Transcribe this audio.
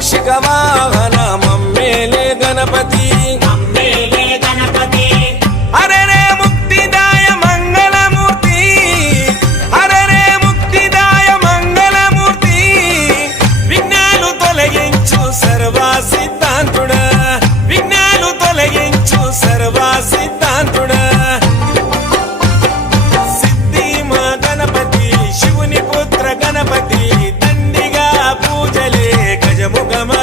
మూషిక వాహన మమ్మేలే గణపతి హరే రే ముక్తిదాయ మంగళమూర్తి హరే రే ముక్తిదాయ మంగళమూర్తి విఘ్నాలు తొలగించు సర్వా సిద్ధాంతుడా విఘ్నాలు తొలగించు సర్వా సిద్ధాంతుడా సిద్ధి మా గణపతి శివుని పుత్ర గణపతి దండిగా పూజలే గజముఖమా